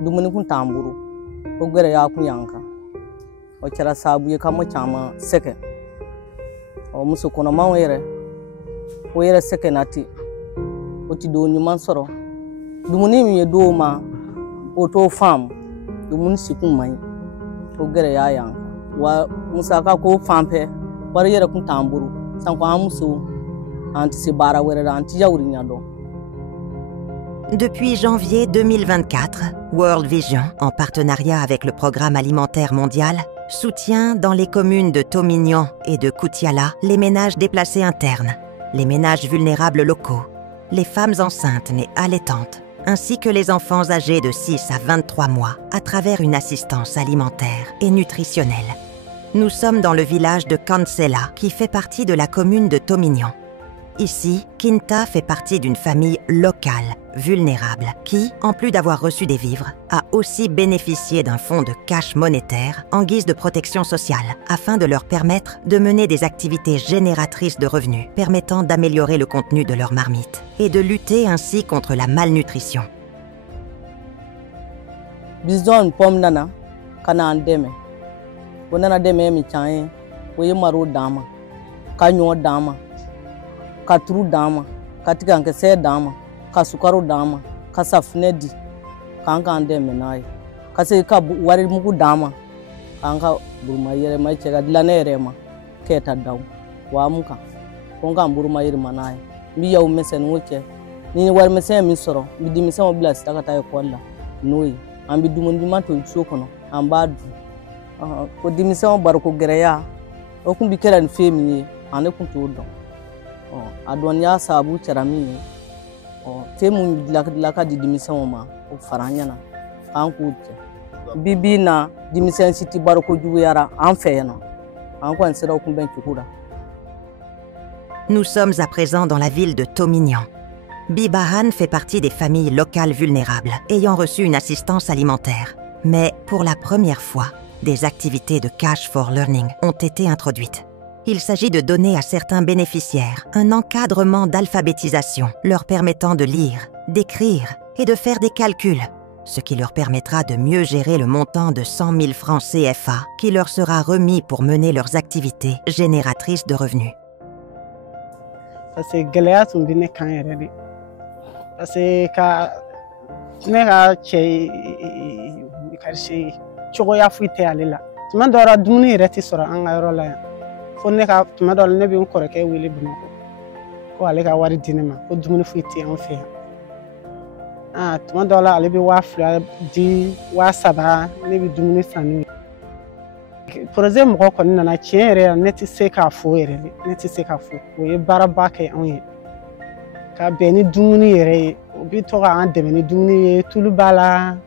dumuni kun tamburu o gere ya kun yanka o kɛra sabu ye kamo chama seke o muso kono ma o yɛrɛ seke nati o ti do ɲuman sɔrɔ dumuni min ye do ma o to fam dumuni sikun mai o gere ya yanka wa musaka ko fampe wari yɛrɛ kun tamburu sanko amuso anti se bara wɛrɛ anti jawri nyado. Depuis janvier 2024, World Vision, en partenariat avec le Programme alimentaire mondial, soutient dans les communes de Tomignan et de Koutiala les ménages déplacés internes, les ménages vulnérables locaux, les femmes enceintes nées allaitantes, ainsi que les enfants âgés de 6 à 23 mois à travers une assistance alimentaire et nutritionnelle. Nous sommes dans le village de Kansela, qui fait partie de la commune de Tomignan. Ici, Kinta fait partie d'une famille locale, vulnérable, qui, en plus d'avoir reçu des vivres, a aussi bénéficié d'un fonds de cash monétaire en guise de protection sociale, afin de leur permettre de mener des activités génératrices de revenus, permettant d'améliorer le contenu de leur marmite et de lutter ainsi contre la malnutrition. Bizon pom nana kana andeme. Bonana deme mi chaye, oye maro dama, kanyo dama. Ka turu dama, ka tiganke se dama, ka sukaro dama, ka safne di, kanka ande menai. Ka se ka wari mugu dama, kanka burma yere mai chega dilane yere ma, keta daw, wa muka. Konga burma yere manai. Mi ya umesen woke. Ni wari mesen mi soro, mi di mesen obla sitaka tayo kwalla. Noi, ambi dumundi manto ichokono, ambadu. Ko di mesen barko gereya. Okumbi kera ni femi, ane kuntu odo. Adonya sabu cerami temu laka di dimisen ma o faranyana kan kuute bibi na dimisen city barko juyara en feyana an ko nsera ko ben chukura. Nous sommes à présent dans la ville de Tomignan. Bibahan fait partie des familles locales vulnérables ayant reçu une assistance alimentaire. Mais pour la première fois, des activités de Cash for Learning ont été introduites. Il s'agit de donner à certains bénéficiaires un encadrement d'alphabétisation leur permettant de lire, d'écrire et de faire des calculs, ce qui leur permettra de mieux gérer le montant de 100 000 francs CFA qui leur sera remis pour mener leurs activités génératrices de revenus. C'est galère de venir quand il y a parce que quand fonne ka tuma dol ne bi on koreke wili bunu ko ale ka wari dinema ko dumuni fuiti an fe tuma dol ale bi wa fla di wa saba ne bi dumuni sanu projet mo ko nana chiere ne ti se ka fo ere ne ti se ka fo ko e baraba ke an ye ka beni dumuni ere bi to ka an demeni dumuni ye tulu bala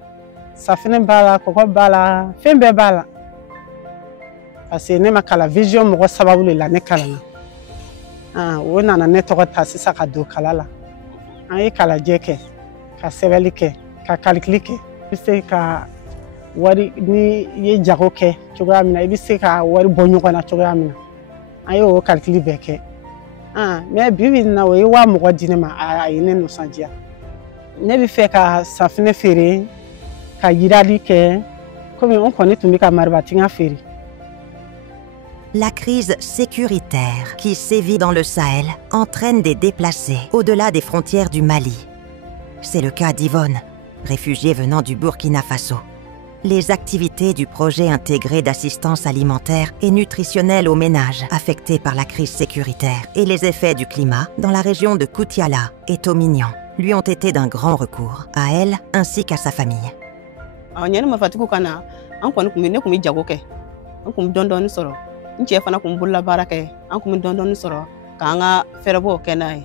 safine bala koko bala fembe bala. Parce que ne ma kala vision mo sababu le la ne kala na o nana ne to ta sisa ka do kala la an kala jeke ka sebeli ke ka calcul ke bise ka wari ni ye jago ke cogoya mina bise ka wari bonyo kana cogoya mina an o calcul be ke mais bibi na o wa mo dine ma ay ne no sanjia ne bi fe ka safine fere ka yirali ke comme on connaît tout mi ka marbatinga fere. La crise sécuritaire qui sévit dans le Sahel entraîne des déplacés au-delà des frontières du Mali. C'est le cas d'Yvonne, réfugiée venant du Burkina Faso. Les activités du projet intégré d'assistance alimentaire et nutritionnelle aux ménages affectés par la crise sécuritaire et les effets du climat dans la région de Koutiala et Tomignan lui ont été d'un grand recours, à elle ainsi qu'à sa famille. Nche fana kun bulla barake an kun dondon soro kanga ferebo kenai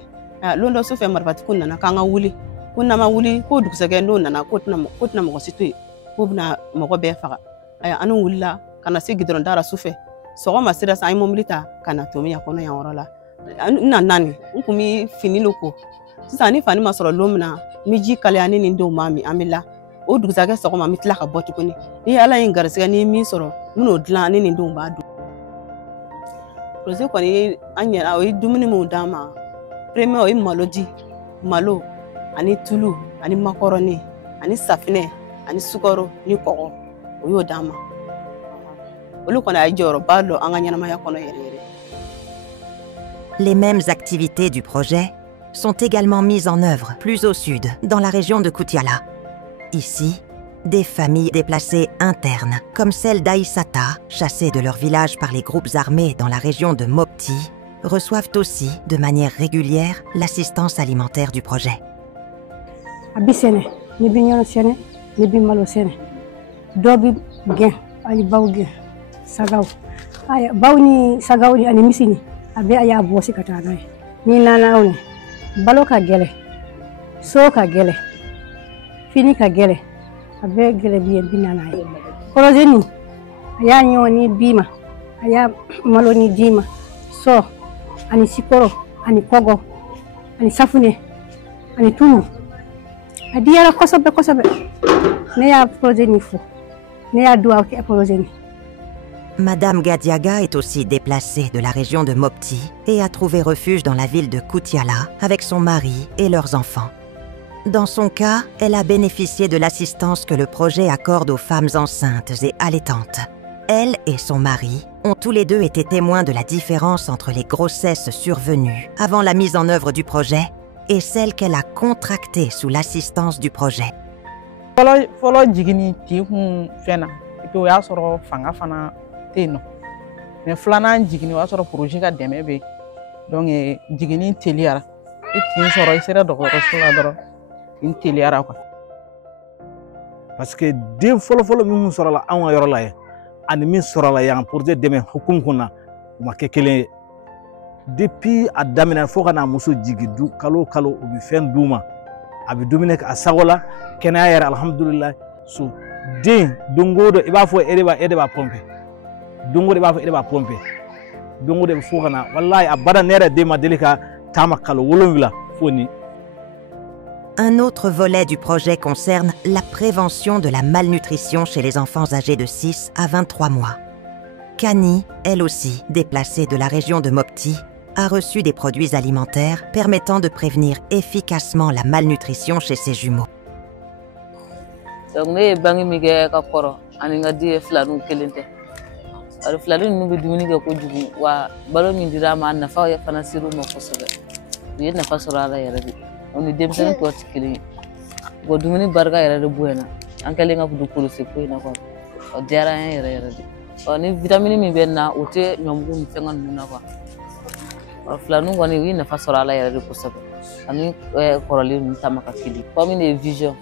londo so fe marfati kun nana kanga wuli kun na ma wuli ko dugsege ndo nana ko tna mo situ ko bna mo ko be faga anu wulla kana se gidron dara sufe so ma sira sa momilita kana tomi ya kono ya worola nani nkumi fini loko sisa ni fani ma soro lomna mi ji kale ani ni ndo mami amila o dugsege so ma mitla ka botu kuni ni ala yin garsiga ni mi soro muno dlan ani ni ndo ba du. Projet ko ni anya o dumuni mo dama premier o malodi malo ani tulu ani macaroni ani safine ani sukaro ni kɔgɔ o y'o d'an ma olu kɔni a jɔyɔrɔba dɔ an ka ɲɛnamaya kɔnɔ yɛrɛ yɛrɛ. Les mêmes activités du projet sont également mises en œuvre plus au sud, dans la région de Koutiala. Ici, des familles déplacées internes, comme celle d'Aïssata, chassées de leur village par les groupes armés dans la région de Mopti, reçoivent aussi, de manière régulière, l'assistance alimentaire du projet. Abisene, nibi nyono sene, nibi malo sene. Dobi gen, ani baw gen, sagaw. Aya baw ni sagaw ni ani misini, abe aya bosi katana. Ni nana oni, balo ka gele, so ka gele, fini ka gele, abe gele bien binana. Projet ni, aya nyoni bima, aya malo ni dima, so, ani sikoro, ani kogo, ani safune, ani tunu. Adiara kosobe kosobe, ne ya projet ni fou, ne ya doua ke projet ni. Madame Gadiaga est aussi déplacée de la région de Mopti et a trouvé refuge dans la ville de Koutiala avec son mari et leurs enfants. Dans son cas, elle a bénéficié de l'assistance que le projet accorde aux femmes enceintes et allaitantes. Elle et son mari ont tous les deux été témoins de la différence entre les grossesses survenues avant la mise en œuvre du projet et celles qu'elle a contractées sous l'assistance du projet. Folo jigini ti hun fena ipo ya soro fanga fana teno mais flana jigini wa soro projet ka deme be donc jigini teliara et tin soro isera do ko sala doro in teliara quoi parce que de folo mi soro la an yoro la ani min soro la yang projet deme hukum kuna ma kekele depuis a damina fo kana muso jigidu kalo o bi fen duma abi dumine ka sagola kena yara alhamdulillah so den dongodo e ba fo ede ba pompe dongodo e ba fo ede ba pompe dongodo fo kana wallahi abada nere de madelika tama kalo wolonvila foni. Un autre volet du projet concerne la prévention de la malnutrition chez les enfants âgés de 6 à 23 mois. Kani, elle aussi, déplacée de la région de Mopti, a reçu des produits alimentaires permettant de prévenir efficacement la malnutrition chez ses jumeaux. Donc, ne bangi mige ka koro ani ngadi flanu kelente. Ari flanu nu bi dumuni ga ko jugu wa balo min dira ma na fa ya fana siru mo ko sobe. Yi na fa sura la yare bi. Oni dem sen to tikili. Go dumuni barga yare buena. An kale nga budu ko se ko ina ko. O diara yare bi. Oni vitamine mi benna ote nyomgu mi fengan nuna ko. Flanu wani yi na fa sura la yare ko sobe. Ani koroli mi tamaka kili. Comme une vision.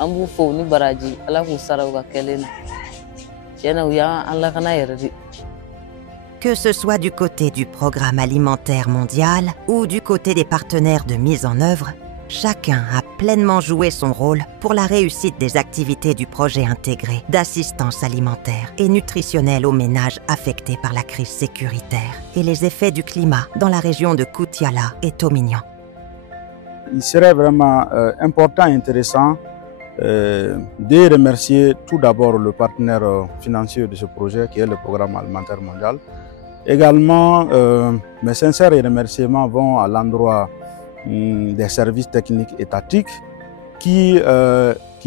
Ambu fo ni baraji ala ko saraw kelena yana ya alla kana yerdi. Que ce soit du côté du programme alimentaire mondial ou du côté des partenaires de mise en œuvre, chacun a pleinement joué son rôle pour la réussite des activités du projet intégré d'assistance alimentaire et nutritionnelle aux ménages affectés par la crise sécuritaire et les effets du climat dans la région de Koutiala et Tomignan. Il serait vraiment important et intéressant de remercier tout d'abord le partenaire financier de ce projet qui est le programme alimentaire mondial. Également, mes sincères remerciements vont à l'endroit des services techniques étatiques qui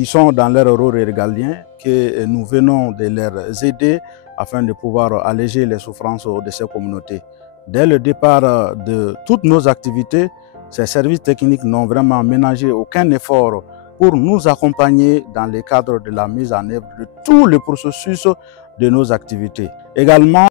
sont dans leur rôle régalien, que nous venons de les aider afin de pouvoir alléger les souffrances de ces communautés. Dès le départ de toutes nos activités, ces services techniques n'ont vraiment ménagé aucun effort pour nous accompagner dans le cadre de la mise en œuvre de tout le processus de nos activités. Également,